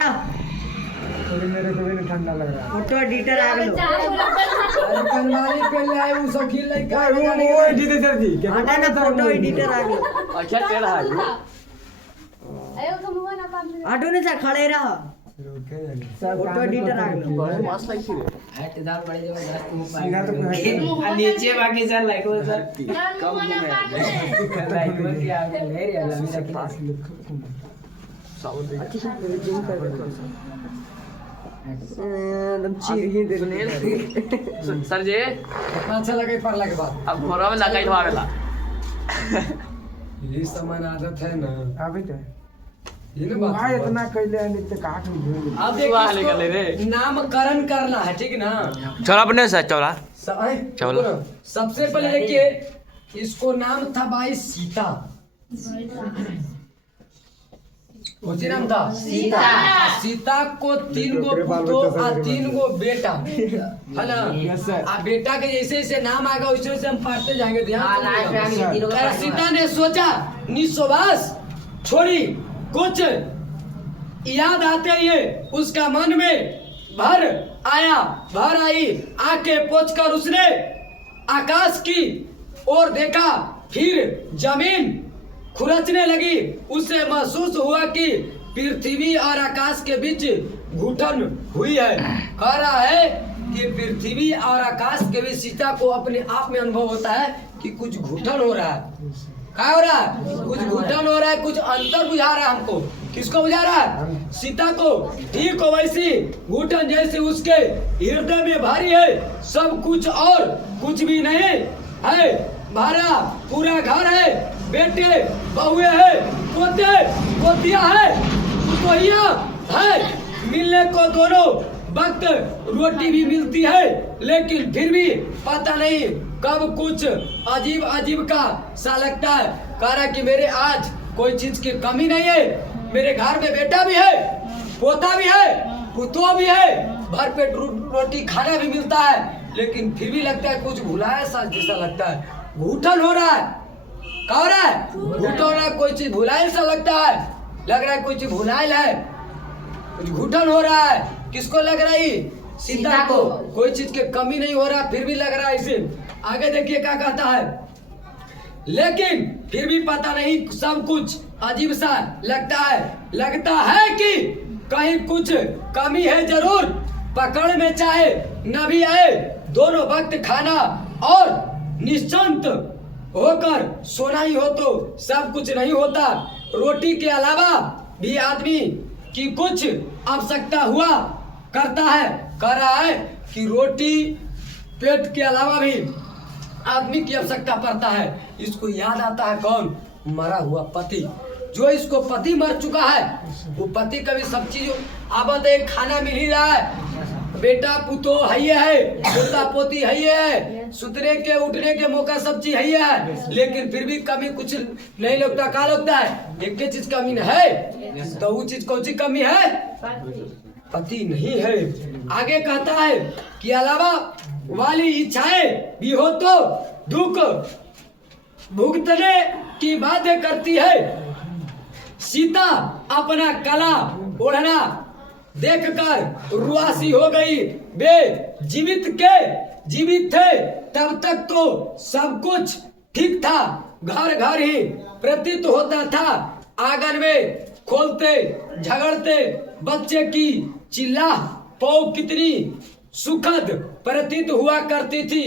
थोड़ी मेरे को भी नहीं ठंडा लग रहा है। फोटो एडिटर आ गलो अरे कनवाली पहले आए वो सब खेल लइका वो एडिटर सर जी के आटा ना फोटो एडिटर आ गलो अच्छा टेढ़ा है आटो ने सा खड़े रहा फोटो एडिटर आ गलो बहुत मस्त लगी रे हट दाल बड़ी जबरदस्त मुंह सीधा तो कोई नीचे बाकी सर लाइक वो सर कम में लाइक वो क्या ले रे अल्लाह मेरा पास साउंड दे एकदम चीर ही दे सर जी कितना अच्छा लगे पढ़ला के बाद अब घोड़ा में लगाई हवावेला ये समान आदत है ना अभी तो ये ना बात वहाँ इतना कैले हैं नित्य काट में धुएंगे अब सुबह निकले रे। देखिए नामकरण करना है ठीक ना चौड़ा अपने से चौड़ा चलो सबसे पहले देखिए इसको नाम था भाई सीता उसी नाम था सीता। सीता को 3 गो पुतो और 3 गो बेटा है ना आ बेटा के जैसे जैसे नाम आएगा वैसे वैसे हम पढ़ते जाएंगे हाँ, लास्ट में आगे तीनों का ध्यान सीता ने सोचा निस्वास छोड़ी कुछ याद आते ही उसका मन में भर आई आंखें पोंछकर उसने आकाश की ओर देखा फिर जमीन खुरचने लगी। उसे महसूस हुआ कि पृथ्वी और आकाश के बीच घुटन हुई है। कह रहा है कि पृथ्वी और आकाश के बीच सीता को अपने आप में अनुभव होता है कि कुछ घुटन हो रहा है। क्या हो रहा है? कुछ घुटन हो रहा है, कुछ अंतर बुझा रहा है हमको। किसको बुझा रहा है? सीता को। ठीक हो वैसी घुटन जैसे उसके हृदय में भारी है, सब कुछ और कुछ भी नहीं है। भारा पूरा घर है, बेटे बहुए है, पोते पोतिया है, पुतोहिया है। मिलने को दोनों वक्त रोटी भी मिलती है, लेकिन फिर भी पता नहीं कब कुछ अजीब अजीब का सा लगता है। कह रहा कि मेरे आज कोई चीज की कमी नहीं है। मेरे घर में बेटा भी है, पोता भी है, पुतो भी है, भरपेट रोटी खाना भी मिलता है, लेकिन फिर भी लगता है कुछ भुलाया सा जैसा लगता है। घुटन हो रहा है। क्या हो रहा है? घुटन हो रहा है, कोई चीज भुलाया सा लगता है। लग रहा है कोई चीज भुलाया है, कुछ घुटन हो रहा है। किसको लग रहा है? सीता को। कोई चीज की कमी नहीं हो रहा, फिर भी लग रहा है इसे। आगे देखिए क्या कहता है। लेकिन फिर भी पता नहीं, सब कुछ अजीब सा लगता है कि कहीं कुछ कमी है जरूर। पकड़ में चाहे न भी आए, दोनों वक्त खाना और निश्चिंत होकर सोना ही हो तो सब कुछ नहीं होता। रोटी के अलावा भी आदमी की कुछ आवश्यकता हुआ करता है। कह रहा है कि रोटी पेट के अलावा भी आदमी की आवश्यकता पड़ता है। इसको याद आता है कौन? मरा हुआ पति। जो इसको पति मर चुका है, वो पति का भी सब चीज आबद है, खाना मिल ही रहा है, बेटा पुतो है, पोता पोती है, सुतने के उठने के मौका सब चीज है, लेकिन फिर भी कमी कुछ नहीं लगता। क्या लगता है? एक के चीज कमी है, तो वो चीज कौन सी कमी है? पति नहीं है। आगे कहता है कि अलावा वाली इच्छाएं भी हो तो दुख भुगतने की बातें करती है। सीता अपना कला ओढ़ना देखकर रुआसी हो गई। वे जीवित थे तब तक तो सब कुछ ठीक था। घर घर ही प्रतीत होता था। आंगन में खोलते झगड़ते बच्चे की चिल्ला पौ कितनी सुखद प्रतीत हुआ करती थी।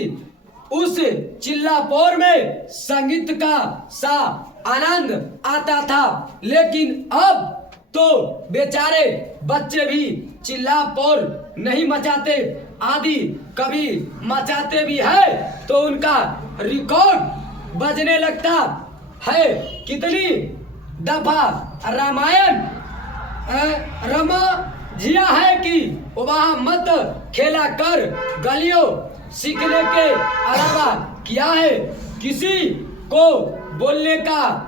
उस चिल्ला पौर में संगीत का सा आनंद आता था, लेकिन अब तो बेचारे बच्चे भी चिल्ला पौर नहीं मचाते। आदि कभी मचाते भी है तो उनका रिकॉर्ड बजने लगता है। कितनी दफा रामायण रमा जिया है कि वहाँ मत खेला कर, गलियों सीखने के अलावा क्या है। किसी को बोलने का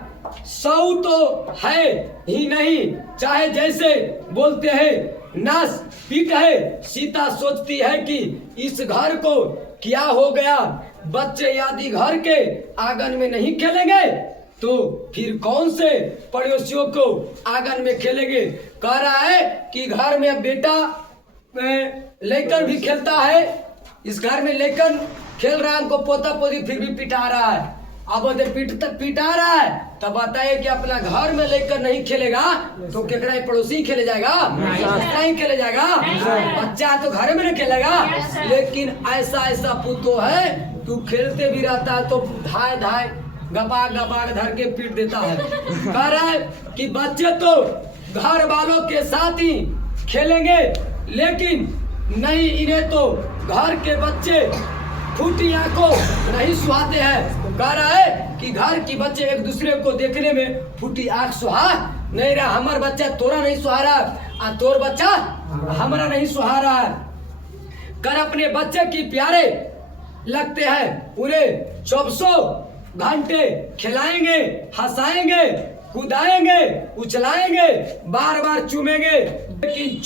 सौ तो है ही नहीं, चाहे जैसे बोलते हैं नास पीट है। सीता सोचती है कि इस घर को क्या हो गया, बच्चे यदि घर के आंगन में नहीं खेलेंगे तो फिर कौन से पड़ोसियों को आंगन में खेलेंगे। कह रहा है कि घर में बेटा लेकर भी खेलता है, इस घर में लेकर खेल रहा है, हमको पोता पोती फिर भी पिटा रहा है। अब वो पिटा रहा है तब बताइए कि अपना घर में लेकर नहीं खेलेगा तो केकरा पड़ोसी खेले जाएगा, नहीं खेले जाएगा। बच्चा तो घर में नहीं खेलेगा, लेकिन ऐसा ऐसा पुतो है तू खेलते भी रहता है तो धाय धाय गपाक गपाक धर के पीट देता है। कह रहा है कि बच्चे तो घर वालों के साथ ही खेलेंगे, लेकिन नहीं, इन्हें तो घर के बच्चे फूटी आंखों नहीं सुहाते हैं। कह रहा है कि घर के बच्चे एक दूसरे को देखने में फूटी आंख सुहा नहीं रहा। हमारा बच्चा तोरा नहीं सुहा रहा और तोर बच्चा हमारा नहीं सुहा रहा है। कर अपने बच्चे की प्यारे लगते हैं, उन्हें 24 घंटे खिलाएंगे, हंसाएंगे, कुदाएंगे, उछलाएंगे, बार बार चूमेंगे, लेकिन